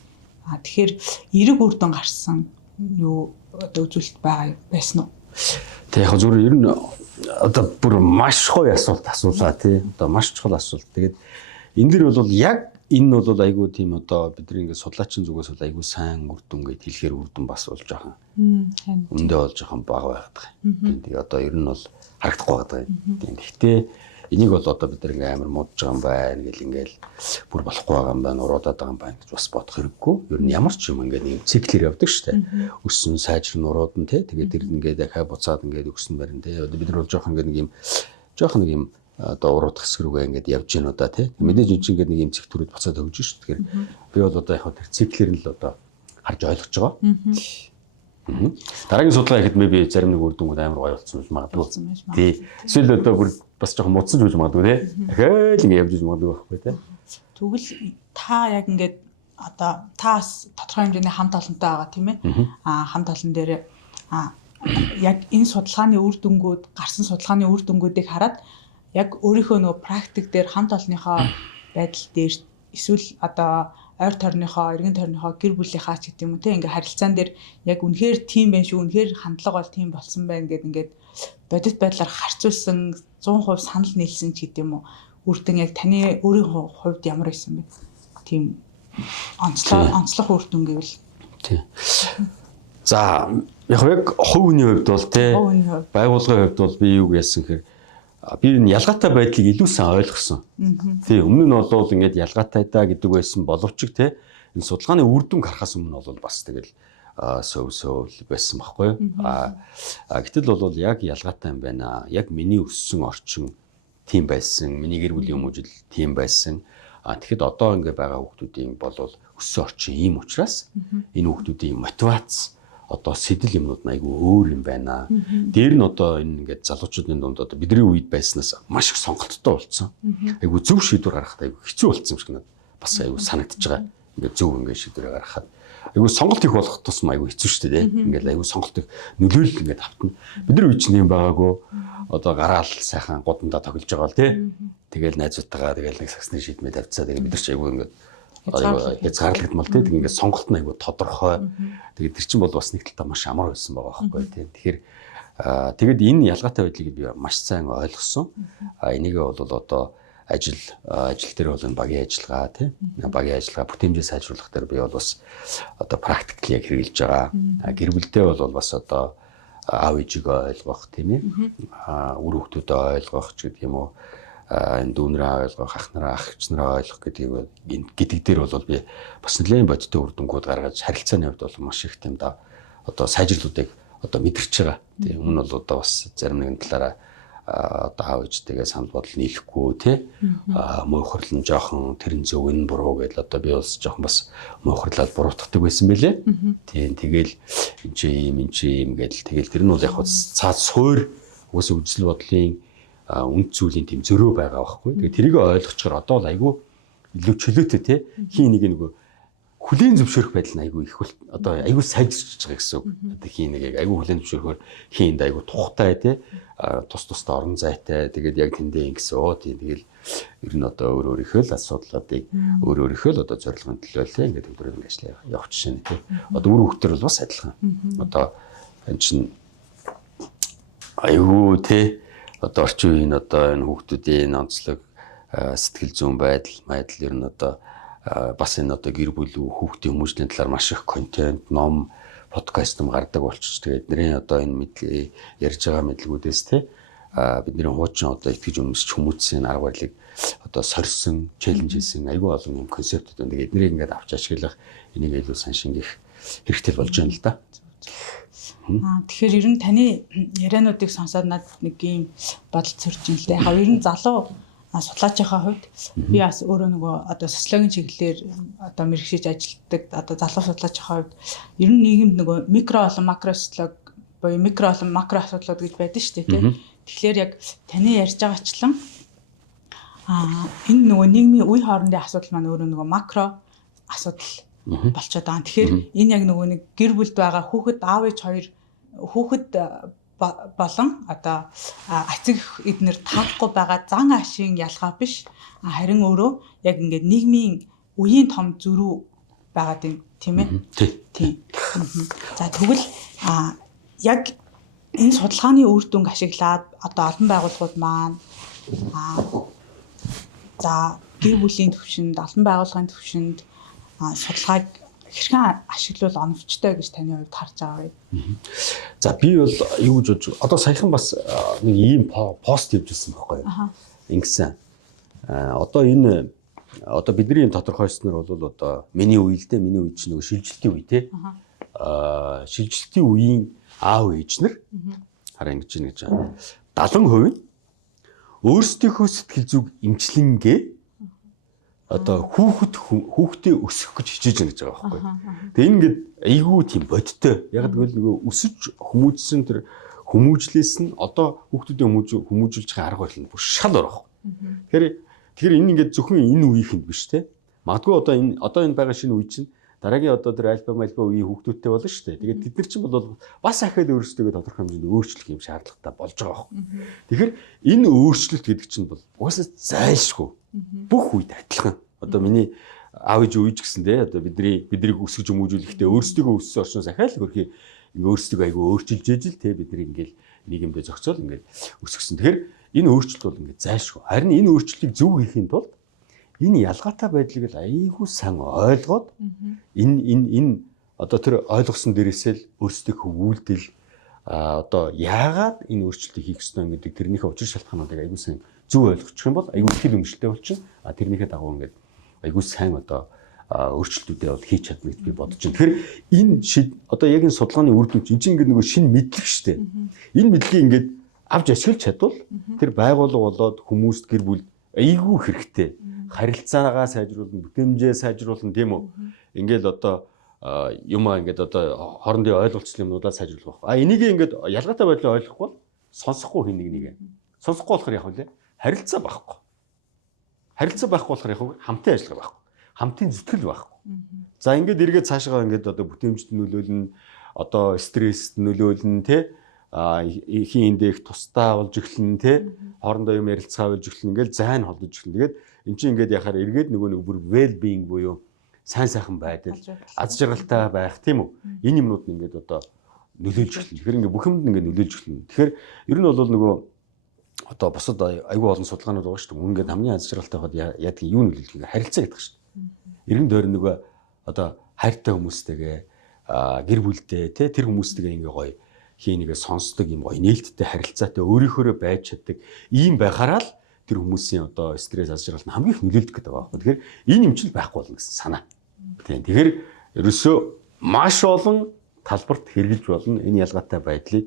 Тэгэхээр эерэг үр дүн гарсан юу одоо үзүүлэлт байсан уу? Тэг яг зүгээр ер нь одоо бүр маш гоё асуулт асуулаа тий. Одоо маш чухал асуулт. Тэгээд энэ дэр бол яг энэ бол айгүй тийм одоо бидний ингээд судлаачийн зүгээс бол айгүй сайн үр дүн гэд хэлэхээр үр дүн бас болж байгаа. Үндэ бол жоохон бага байгаад байгаа. Тэгээд одоо ер нь бол харагдахгүй байгаа. Гэхдээ энийг бол одоо бид нар ингээм амар муудж байгаа юм байна гэл ингээл бүр болохгүй байгаа юм байна, уруудаад байгаа юм байна гэж бас бодох хэрэггүй. Ер нь ямар ч юм ингээд нэг циклэр явдаг шүү дээ. Өссөн сайжрын урууд нь тий. Тэгээд тэр ингээд дахиад буцаад ингээд өссөн барин тий. Одоо бид нар бол жоохон ингээд нэг юм одоо урууд хэсэг рүүгээ ингээд явж гин удаа тий. Мэдээж үн чинь ингээд нэг юм цэг төрөд буцаад өгж шүү. Тэгэхээр би бол одоо яг тэр циклэр нь л одоо харж ойлгож байгаа. Дараагийн судалгаа ихэд би зарим нэг үр дүнгууд амар гоё болсон гэж магадгүй. Тий. Эсвэл одоо бүр бас жоохон муудсан ч гэж магадгүй тий. Дахиад ингэ явж иж магадгүй байхгүй тий. Тэгвэл та яг ингээд одоо таас тодорхой хэмжээний хамт олонтой байгаа тийм ээ. Хамт олон дээр яг энэ судалгааны үр дүнгууд, гарсан судалгааны үр дүнгуудыг хараад яг өөрийнхөө нөгөө практик дээр хамт олонныхоо байдал дээр эсвэл одоо ойр тойрныхоо, эргэн тойрныхоо, гэр бүлийнхаа ч гэдэг юм уу тийм ингээ харилцаан дээр яг үнэхээр тийм байх шүү, үнэхээр хандлага бол тийм болсон байна гэдэг ингээд бодит байдлаар харьцуулсан 100% санал нийлсэн ч гэдэг юм уу. Үрдэн яг таны өөрийн хувьд ямар байсан бэ? Тийм онцлог үр дүн гэвэл. Тийм. За яг хувь хүний хувьд бол тийм байгууллагын хувьд бол би юу гэсэн хэрэг би энэ ялгаатай байдлыг илүү сайн ойлгосон. Тийм өмнө нь бол ингээд ялгаатай даа гэдэг байсан боловч тийм энэ судалгааны үр дүн харахаас өмнө бол бас тэгэл сөв байсан байхгүй юу? Гэтэл бол яг ялгаатай юм байна. Яг миний өссөн орчин тийм байсан. Миний гэр бүлийн хүмүүжил тийм байсан. Тэгэхэд одоо ингээд байгаа хүүхдүүдийн бол өссөн орчин ийм учраас энэ хүүхдүүдийн мотивац одоо сэтэл юмнууд нь айгүй өөр юм байна. Дээр нь одоо энэ ингээд залуучуудын дунд одоо бидний үед байснаас маш их сонголттой болсон. Айгүй зөв шийдвэр гаргахад айгүй хэцүү болсон юм шиг надад бас айгүй санагдаж байгаа. Ингээд зөв ингээд шийдвэр гаргахад айгүй сонголт их болох тусам айгүй хэцүү шүү дээ. Ингээд айгүй сонголт их нөлөөлөл ингээд автна. Бидний үед чинь юм байгаагүй. Одоо гараал сайхан гудамдаа тоглож байгаа л тий. Тэгэл найзуудтайгаа тэгэл нэг саксны шийдмээ тавьцаа. Тэгээ бид нар ч айгүй ингээд хязгаарлагдмал тий. Тэгээ ингээд сонголт нь айгүй тодорхой. Тэгээ тэр чинь бол бас нэг талдаа маш амар байсан байгаа байхгүй тий. Тэгэхээр тэгэд энэ ялгаатай байдлыг би маш сайн ойлгосон. Энийг бол одоо ажил дээр бол энэ багийн ажиллагаа тий. Багийн ажиллагаа бүтэмжээ сайжруулах дээр би бол бас одоо практикли яг хэрэгжилж байгаа. Гэр бүлдээ бол бас одоо аав ээжийг ойлгох тийм ээ. Үр хүүхдүүдэд ойлгох ч гэдэг юм уу. Энэ дүүнрээ ойлгох, ах нараа, агч нараа ойлгох гэдэг дээр бол би бас нэлээд бодиттой үр дүнгууд гаргаж харилцааны хувьд бол маш их тийм да одоо сайжрлуудыг одоо мэдэрч байгаа. Тийм өмнө бол одоо бас зарим нэгэн талаараа одоо аав ээжтэйгээ санал бодол нийлэхгүй тий. Муухарлан жоохон тэрэн зөв энэ буруу гэдэл одоо би бас жоохон бас муухарлаад буруутгадаг байсан байлээ. Тийм тэгэл энэ чи ийм гэдэл тэгэл тэр нь бол яг цаад суур уус үжил бодлын үнд зүйлийн тийм зөрөө байгаа байхгүй. Тэгээ тэрийг ойлгочоор одоо л айгүй илүү чөлөөтэй тий. Хин нэг нөгөө хүлийн зөвшөөрөх байдал нь айгүй их бол одоо айгүй сайжирч байгаа гэсэн үг. Одоо хин нэг яг айгүй хүлийн зөвшөөрөхөөр хинд айгүй тухтай тий. Тус-тустай орон зайтай тэгээд яг тэндээ ингэсэн тийм тэгэл ер нь одоо өөрийнхөө л асуудлуудыг өөрийнхөө л одоо зорилгын төлөө л ингээд төвлөрөд ажиллаа явах жишээ нь тийм одоо үр хөвгтөр бол бас адилхан одоо энэ чинь аюу тий одоо орчин үеийн одоо энэ хүүхдүүдийн онцлог сэтгэл зүйн байдал ер нь одоо бас энэ одоо гэр бүл хүүхдийн хүмүүжлийн талаар маш их контент ном подкаст юм гардаг болчих. Тэгээд эдний одоо энэ ярьж байгаа мэдлгүүдээс те бидний хуучин одоо итгэж үнэмсч хүмүүсийн арга барилыг одоо сорьсон, челленж хийсэн айгүй олон юм концептууд байна. Тэгээд эднийг ингээд авч ашиглах энийг илүү сайн шингэх хэрэгтэй болж байна л да. Тэгэхээр ер нь таны яриануудыг сонсоод надад нэг юм бодол төрж ин л дээ. Яг ер нь залуу судлаачийнхаа хувьд би бас өөрөө нөгөө одоо социологийн чиглэлээр одоо мэргэшиж ажилладаг одоо залуу судлаачийнхаа хувьд ер нь нийгэмд нөгөө микро болон макро социологи буюу микро болон макро асуудлууд гэж байдаг шүү дээ тийм. Тэгэхээр яг таны ярьж байгаачлан энэ нөгөө нийгмийн үе хоорондын асуудал маань өөрөө нөгөө макро асуудал болчиход байгаа. Тэгэхээр энэ яг нөгөө нэг гэр бүлд байгаа хүүхэд аав ээж хоёр хүүхэд болон одоо эцэг эднэр таахгүй байгаа зан ашийн ялгаа биш харин өөрөө яг ингээд нийгмийн үеийн том зөрүү байгаа тийм ээ. Тийм. За тэгвэл яг энэ судалгааны үр дүнг ашиглаад одоо олон байгууллагууд маань за гэр бүлийн төвшөнд олон байгууллагын төвшөнд судалгааг хэрхэн ашиглавал оновчтой гэж таны хувьд харж байгаа вэ? За би бол юу гэж бодож одоо саяхан бас нэг ийм пост хийжсэн байхгүй юу? Ингэсэн. Одоо энэ одоо бидний тодорхойсноор бол одоо миний үе л дээ миний үе чинь нөгөө шилжилтийн үе те. Шилжилтийн үеийн аав ээж нар хараа ингэж байна гэж байгаа. 70% өөрсдийнхөө сэтгэл зүг эмчлэнгээ одоо хүүхдээ өсгөх гэж хичээж байна гэж байгаа байхгүй. Тэгээ ингээд айгүй тийм бодтой. Яг гэвэл нөгөө өсөж хүмүүжсэн тэр хүмүүжлээс нь одоо хүүхдүүдийн хүмүүжүүлж байгаа арга барил нь бүр шал орох. Тэгэхээр энэ ингээд зөвхөн энэ үеийнхэнд биш те. Магадгүй одоо энэ байгаа шинэ үе чинь дараагийн одоо тэр альфа үеийн хүүхдүүдтэй болно шүү дээ. Тэгээд тэд нар чинь бол бас ахаад өөрсдөө тодорхой хэмжээнд өөрчлөх юм шаардлагатай болж байгаа байхгүй. Тэгэхээр энэ өөрчлөлт гэдэг чинь бол угаасаа зайлшгүй бүх үед адилхан. Одоо миний аав ээж үеж гэсэн дээ. Одоо биднийг өсгөж хүмүүжүүлэхдээ өөрсдөө өссөн орчноос ахаал хөрхий ингээ өөрсдөө айгүй өөрчилж ижил те бидний ингээл нийгэмдээ зохицол ингээд өсгсөн. Тэгэхээр энэ өөрчлөлт бол ингээ зайлшгүй. Харин энэ өөрчлөлтийг зөв хийхийн тулд энэ ялгаатай байдлыг л айгүй сайн ойлгоод энэ одоо тэр ойлгосон дээрээсээ л өөрсдийнхөө үйлдэл одоо яагаад энэ өөрчлөлтийг хийх ёстой гэдэг тэрнийхээ учир шалтгаануудыг айгүй сайн зөв ойлгочих юм бол айгүй их хэмжээтэй болчихно. Тэрнийхээ дагуу ингээд айгүй сайн одоо өөрчлөлтүүдээ бол хийж чадна гэж би бодож байна. Тэгэхээр энэ одоо яг энэ судалгааны үр дүн чинь ингээд нөгөө шинэ мэдлэг шүү дээ. Энэ мэдлэгийг ингээд авч ашиглаж чадвал тэр байгууллага болоод хүмүүст гэр бүл айгүй хэрэгтэй. Харилцаагаа сайжруулна, бүтээмжээ сайжруулна тийм үү? Ингээл одоо юмаа ингээд одоо хоорондын ойлголцол юмнуудаа сайжруулах байх. Энийг ингээд ялгаатай байдлаа ойлгохгүй бол сонсохгүй хин нэг. Сонсохгүй болохоор яг үлээ харилцаа байхгүй. Харилцаа байхгүй болохоор яг хамтын ажиллагаа байхгүй. Хамтын зүтгэл байхгүй. За ингээд эргээд цаашгаа ингээд одоо бүтээмжт нөлөөлнө, одоо стресст нөлөөлнө тий хин эндэх тусдаа болж эхэлнэ тий хоорондоо юм ярилцгаа болж эхэлнэ ингээл зайн холдож эхэлнэ. Тэгээд эн чинь ингээд яхаар эргээд нөгөө нэг бүр well being буюу сайн сайхан байдал, аз жаргалтай байх тийм үү? Энэ юмнууд нь ингээд одоо нөлөөлж эхэлнэ. Тэгэхээр ингээд бүх юмд ингээд нөлөөлж эхэлнэ. Тэгэхээр ер нь бол нөгөө одоо бусад айгүй олон судалгаанууд байгаа шүү дээ. Ингээд хамгийн аз жаргалтай хад яадаг юу нөлөөлөх харилцаа гэдэг шүү дээ. Эргэн тойрон нөгөө одоо хайртай хүмүүстэйгээ гэр бүлтэй тий тэр хүмүүстэйгээ ингээ гоё хийнийгээ сонсдог юм гоё нээлттэй харилцаатай өөрийнхөөрөө байж чаддаг ийм байхаараа л тэр хүмүүсийн одоо стресс аз жаргалд хамгийн их нөлөөлдөг гэдэг байгаа байхгүй. Тэгэхээр энэ юм чинь байхгүй болно гэсэн санаа. Тийм. Тэгэхээр ерөөсөө маш олон талбарт хэрэгжилж болно энэ ялгаатай байдлыг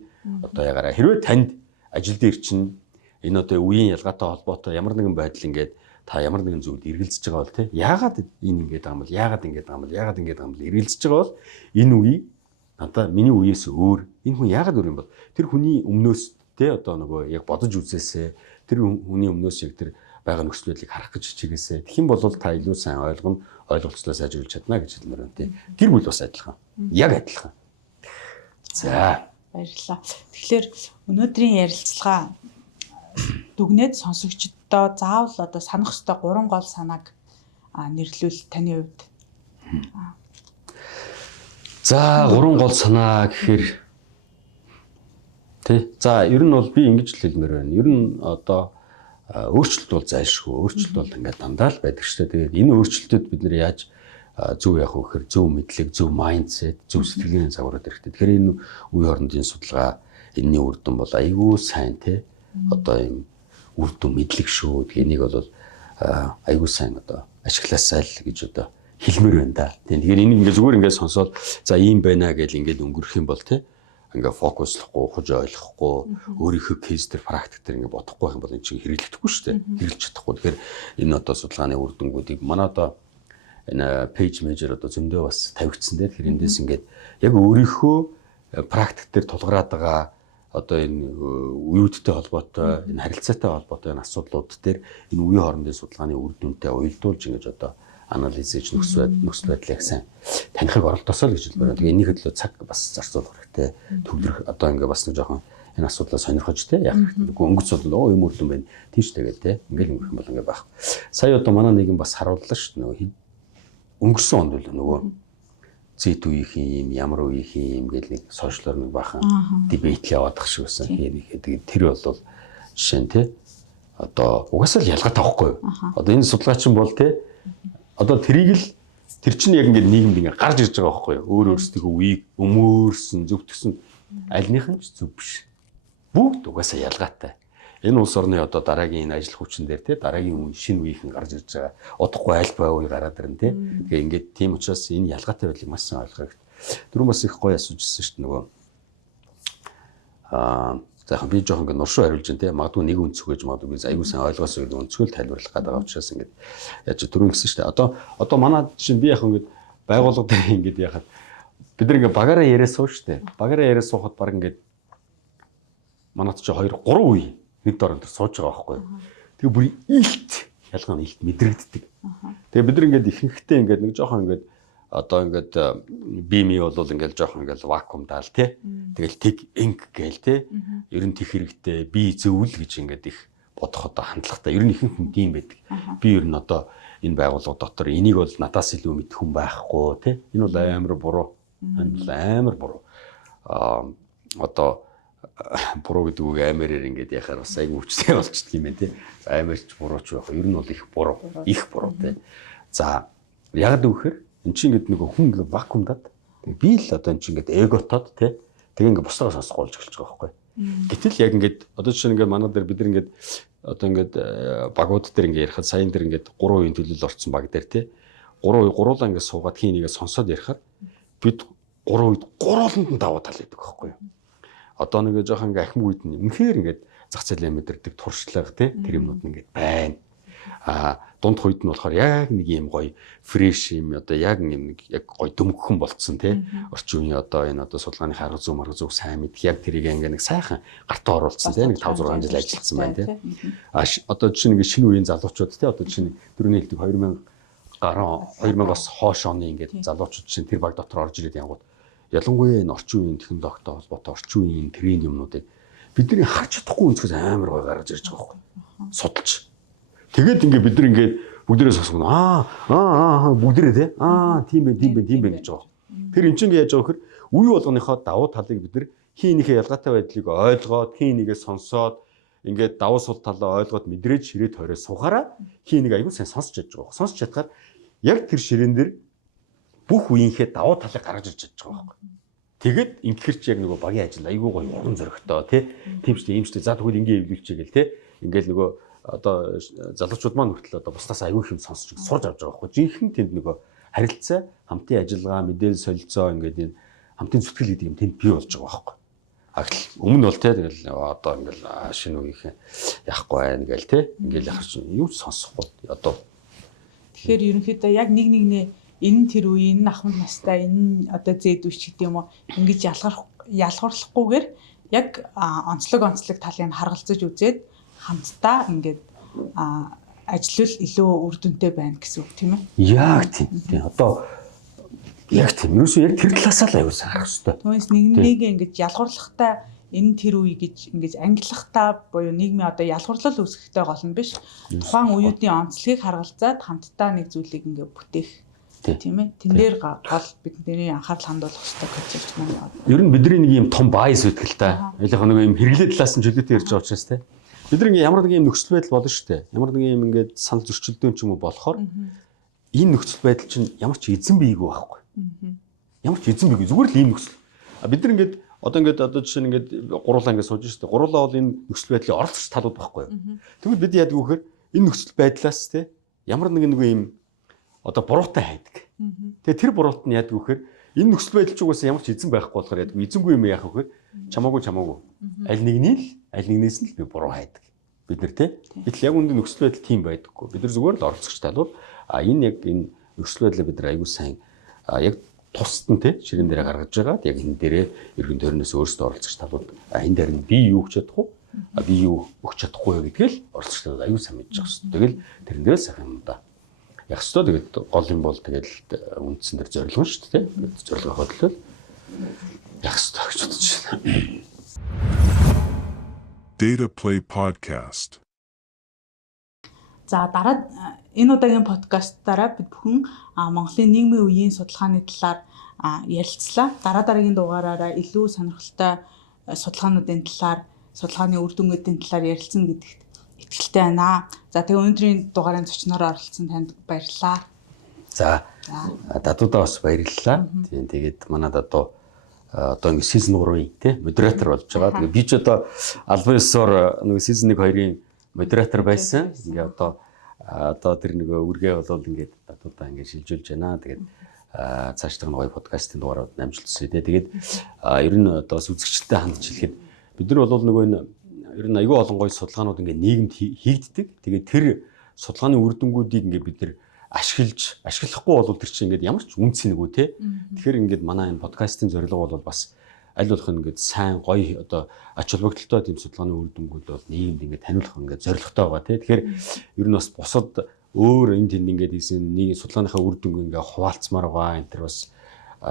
одоо ягаараа хэрвээ танд ажил дээр чинь энэ одоо үеийн ялгаатай холбоотой ямар нэгэн байдал ингээд та ямар нэгэн зүйлд эргэлзэж байгаа бол тий яагаад энэ ингээд байгаа юм бол яагаад ингээд байгаа юм бол эргэлзэж байгаа бол энэ үе надаа миний үеэс өөр энэ хүн яагаад өөр юм бол тэр хүний өмнөөс тий одоо нөгөө яг бодож үзээсээ тэр хүний өмнөөс яг тэр байгаа нөхцөл байдлыг харах гэж хичээгээсээ тэгэх юм бол та илүү сайн ойлгоно ойлголцлоо сайжруулж чадна гэж хэлмээр байна тий гэр бүл бас адилхан яг адилхан. За баярлалаа. Тэгэхээр өнөөдрийн ярилцлага дүгнээд сонсогчдоо заавал одоо санах ёстой 3 гол санааг нэрлүүл таны хувьд. За 3 гол санаа гэхээр тий. За ер нь бол би ингэж л хэлмээр байна. Ер нь одоо өөрчлөлт бол зайлшгүй. Өөрчлөлт бол ингээд дандаа л байдаг шүү дээ. Тэгээд энэ өөрчлөлтөд бид нэр яаж зөв явах вэ гэхээр зөв мэдлэг, зөв майндсет, зөв сэтгэлийн загварууд хэрэгтэй. Тэгэхээр энэ үе хоорондын судалгаа энэний үр дүн бол айгүй сайн тий. Одоо юм үр дүн мэдлэг шүү. Энийг бол айгүй сайн одоо ашигласаа л гэж одоо хэлмээр байна да. Тэгэхээр энийг ингээ зүгээр ингээ сонсоод за ийм байна гэж ингээ өнгөрөх юм бол тий ингээ фокуслохгүй, хуж ойлгохгүй, өөрийнхөө кейс төр практик төр ингээ бодохгүй байх юм бол энэ чинь хэрэглэгдэхгүй шүү дээ. Хэрэглэж чадахгүй. Тэгэхээр энэ одоо судалгааны үр дүнгуудыг манай одоо энэ пэйж менежер одоо зөндөө бас тавигдсан дээ. Тэгэхээр эндээс ингээд яг өөрийнхөө практик төр тулгараад байгаа одоо энэ үеүдтэй холбоотой, энэ харилцаатай холбоотой энэ асуудлууд дээр энэ үеийн хоорондын судалгааны үр дүнтэй уялдуулж ингэж одоо анализ хийж нөхцөл байдлыг сайн танихыг оролдосоо л гэж хэлбэр. Тэгээ энэний хөдлөө цаг бас зарцуулах хэрэгтэй. Төвлөрөх одоо ингээ бас нэг жоохон энэ асуудлаа сонирхож те яг өнгөц бол юм үр дүн байна. Тийш тэгээд те ингээл өнгөрөх юм бол ингээ байх. Сая одоо манай нэг юм бас харууллаа шүү дээ. Нөгөө өнгөрсөн онд л нөгөө зэт үеийн юм ямар үеийн юм гэл нэг сошиалор нэг бахан дебейт яваад ах шиг байсан. Тэгээд тэр бол жишээ нь те одоо угаасаа л ялгаатай байхгүй юу? Одоо энэ судалгаачин бол те одоо тэрийг л тэр чинь яг ингээд нийгэмд ингээд гарч ирж байгаа байхгүй юу? Өөр өөрсдийнхөө үеийг өмөөрсөн, зөвтгсөн альных нь ч зөв биш. Бүгд угаасаа ялгаатай. Энэ улс орны одоо дараагийн энэ ажил хүчин дээр те дараагийн шинэ үеийнхэн гарч ирж байгаа. Удахгүй альбаа үе гараад ирнэ те. Тэгээ ингээд тийм учраас энэ ялгаатай байдлыг маш сайн ойлгох хэрэгтэй. Түрүүн бас их гоё асууж ирсэн шүү дээ нөгөө за би жоохон ингээд нуршуу хариулж байна те. Магадгүй нэг өнцөг гэж магадгүй би аюу сайн ойлгоосоо гэдэг өнцгөл тайлбарлах гэдэг учраас ингээд яаж түрүүн гэсэн шүү дээ. Одоо манай чинь би яг ингээд байгууллага дээр ингээд яхад бид нэг ингээд багаараа яриа сууж шүү дээ. Багаараа яриа суухад баг ингээд манайд чи 2 3 үе нэг дор энэ сууж байгаа байхгүй юу. Тэгээ бүр илт ялгаа нь илт мэдрэгддэг. Тэгээ бид нар ингээд ихэнхдээ ингээд нэг жоохон ингээд одоо ингээд бими бол ингээд жоохон ингээд вакуумдаал тий. Тэгэл тэг инг гээл тий. Ер нь тех хэрэгтэй би зөвл гэж ингээд их бодох одоо хандлагатай. Ер нь ихэнх хүн тийм байдаг. Би ер нь одоо энэ байгууллага дотор энийг бол надаас илүү мэдэх хүн байхгүй тий. Энэ бол амар буруу. Энэ бол амар буруу. Одоо буруу гэдэг үг амарээр ингээд яхаар бас айгүй хүчтэй болчихдөг юм байна тий. Амарч бурууч байх. Ер нь бол их буруу. Их буруу тий. За яг гэвэл эн чинь ингээд нэг хүн ингээд вакуумдаад би л одоо эн чинь ингээд эготод тий. Тэгээ ингээд бусдаас сонсох болж эхэлж байгаа байхгүй. Гэтэл яг ингээд одоо жишээ нь ингээд манай дээр бид нар ингээд одоо ингээд багууд дээр ингээд ярихад саяын дээр ингээд 3% төлөөлөл орсон баг дээр тий. 3% гуруулаа ингээд суугаад хийнийгээ сонсоод ярихаар бид 3% гурууланд нь давуу тал байдаг байхгүй юу. Одоо нэг жоохон ингээ ахим үед нь үнэхээр ингээд зах зээлээ мэдэрдэг туршлага тий тэр юмнууд нь ингээд байна. Дунд хувьд нь болохоор яг нэг юм гоё фреш юм одоо яг нэг яг гоё дөмгөхөн болцсон тий орчин үеийн одоо энэ одоо судалгааны арга зүй марга зүг сайн мэдх яг тэрийг ингээ нэг сайхан гартаа оруулсан тий нэг 5 6 жил ажилласан байна тий. Одоо жишээ нэг шинэ үеийн залуучууд тий одоо жишээ нь дөрөвний хэлдэг 2000-аас хойш оны ингээд залуучууд чинь тэр баг дотор орж ирээд янгууд ялангуяа энэ орчин үеийн технологитой холбоотой орчин үеийн тренд юмнуудыг бидний харж чадахгүй өнцгөөс амар гой гаргаж ирж байгаа байхгүй судалж. Тэгээд ингээд бид нар ингээд бүгдээрээ сонсгоно. Бүгдээрээ тий. Тийм байх гэж байгаа. Тэр эн чинь яаж байгаа вэхэр үе болгоныхоо давуу талыг бид нар хийнийхээ ялгаатай байдлыг ойлгоод хийнийгээ сонсоод ингээд давуу сул талаа ойлгоод мэдрээж ширээ тойроо сухаараа хийнийг аягүй сайн сонсч чадж байгаа. Сонсч чадхаар яг тэр ширээн дээр бүх үеийнхээ давуу талыг гаргаж ирж чадж байгаа байхгүй. Тэгээд ингэхэр чи яг нөгөө багийн ажил аягүй гоё уран зоригтой тий. Тимчтэй иймчтэй за тэгвэл ингээ эвлүүлчихээ гэл тий. Ингээл нөгөө одоо залуучууд маань хүртэл одоо бусдаас аягүй хэм сонсч сурж авч байгаа байхгүй. Жинхэнэ тэнд нөгөө харилцаа, хамтын ажиллагаа, мэдээлэл солилцоо ингээд энэ хамтын зүтгэл гэдэг юм тэнд бий болж байгаа байхгүй. Өмнө бол тий тэгэл одоо ингээл шинэ үеийнхэн яахгүй байна гээл тий. Ингээл яхаж юу ч сонсохгүй одоо. Тэгэхээр ерөнхийдөө яг нэг нэгнээ энэ тэр үе энэ ахмад настай энэ одоо зээд үеч гэдэг юм уу ингэж ялгарлахгүйгээр яг онцлог талыг харгалзаж үзээд хамтдаа ингээд ажиллавал илүү үр дүнтэй байна гэсэн үг тийм ээ. Яг тийм. Одоо яг тийм. Юусе яг тэр талаас л аюул харах хэрэгтэй. Түүнээс нэг ингэж ялгарлахтай энэ тэр үе гэж ингэж ангилахтаа буюу нийгмийн одоо ялгарлал үүсгэхтэй гол нь биш. Тухайн үеүүдийн онцлогийг харгалзаад хамтдаа нэг зүйлийг ингээд бүтээх тийм ээ. Тэн дээр гол бидний анхаарал хандуулах хэрэгтэй концепт маань. Ер нь бидний нэг юм том байс үүдэх л та. Ялах нэг юм хэрэглээ талаас нь чөлөөтэй ярьж байгаа учраас те. Бид нэг ямар нэг юм нөхцөл байдал болно шүү дээ. Ямар нэг юм ингээд санал зөрчилдөөн ч юм уу болохоор энэ нөхцөл байдал чинь ямар ч эзэн бийгүй байхгүй. Ямар ч эзэн бийгүй зүгээр л ийм нөхцөл. Бид нар ингээд одоо жишээ нь ингээд гуруулаа ингээд сууж шүү дээ. Гуруулаа бол энэ нөхцөл байдлыг оролцож талууд байхгүй юу. Тэгвэл бид яадаг вөхөр энэ нөхцөл байдлаас те ямар нэг юм одоо буруутай хайдаг. Тэгээ тэр буруут нь яадаг вөхөр энэ нөхцөл байдал ч угаасаа ямар ч эзэн байхгүй болохоор яадаг. Эзэнгүй юм яах вөхөр чамаагүй. Аль нэгнээс нь л би буруу хайдаг. Бид нар те. Гэтэл яг үндэ нөхцөл байдал тийм байдаггүй. Бид нар зүгээр л оролцогч талууд энэ яг энэ нөхцөл байдлаа бид нар аягүй сайн яг тусад нь те ширээн дээр гаргаж байгаад яг энэ дээрээ эргэн тойрноос өөрсдөө оролцогч талууд энэ дээр нь би юу өгч чадах вэ? Би юу өгч чадахгүй гэдгээл оролцогч талууд аягүй сайн мэдчих хэвээр. Тэгэл тэрэн дээрээ сайхан юм да. Яг ч тэгээд гол юм бол тэгэл үндсэн дээр зорилго шүү дээ. Зорилго хөдлөл яг ч гэж бодож байна. Data Play Podcast. За дараа энэ удаагийн подкастаараа бид бүхэн Монголын нийгмийн үеийн судалгааны талаар ярилцлаа. Дараагийн дугаараараа илүү сонирхолтой судалгаануудын талаар, судалгааны үр дүнуудын талаар ярилцсан гэдэгт итгэлтэй байна. За тэгээ өнөөдрийн дугаарын зочноор оролцсон танд баярлалаа. За дадуудаа бас баярлалаа. Тийм тэгээд манай дадуу одоо ингэ season 3-ийн тий модератор болж байгаа. Тэгээ би ч одоо Альберсоор нэг season 1-2-ийн модератор байсан. Ингээ одоо тэр нөгөө үргээ болвол ингээд дадуудаа ингэ шилжүүлж байна. Тэгээд цаашдаа гоё подкастын дугаарууд намжилтсан тий. Тэгээд ер нь одоо үзэгчтэй хандж хэлэхэд бид нар бол нөгөө энэ ер нь аюул олон гоё судалгаанууд ингээ нийгэмд хийгддэг. Тэгээд тэр судалгааны үр дүнгуудыг ингээ бид нар ашиглахгүй бол тэр чинь ингээд ямар ч үнц нэггүй те. Тэгэхээр ингээд манай энэ подкастын зорилго бол бас аль болох ингээд сайн гоё одоо ач холбогдолтой тийм судалгааны үр дүнгууд бол нийгэмд ингээд таниулах ингээд зорилготой байгаа тийм. Тэгэхээр ер нь бас бусад өөр энэ тэнд ингээд ийсэн нэг судалгааныхаа үр дүнг ингээд хуваалцмаар байгаа. Энэ төр бас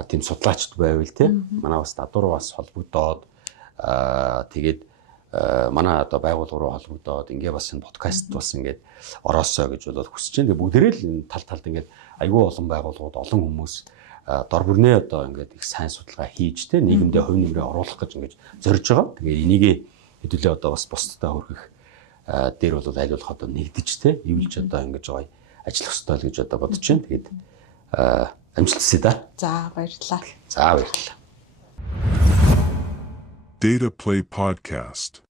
тийм судлаачд байвал тийм. Манай бас дадвар бас холбогдоод тэгээд манай одоо байгууллага руу холбогдоод ингээ бас энэ подкаст бас ингээд ороосоо гэж болоод хүсэж байна. Тэгээ бүгдээрээ л энэ талд ингээд аюул олон байгууллагууд олон хүмүүс дор бүрнээ одоо ингээд их сайн судалгаа хийж те нийгэмдээ хувь нэмрээ оруулах гэж ингээд зорж байгаа. Тэгээ энийг хэдүүлээ одоо бас бусдад хүргэх дээр бол аль болох одоо нэгдэж те эвлж одоо ингэж байгаа ажиллах ёстой л гэж одоо бодож байна. Тэгээд амжилт хүсье да. За баярлалаа. За баярлалаа. Data Play Podcast.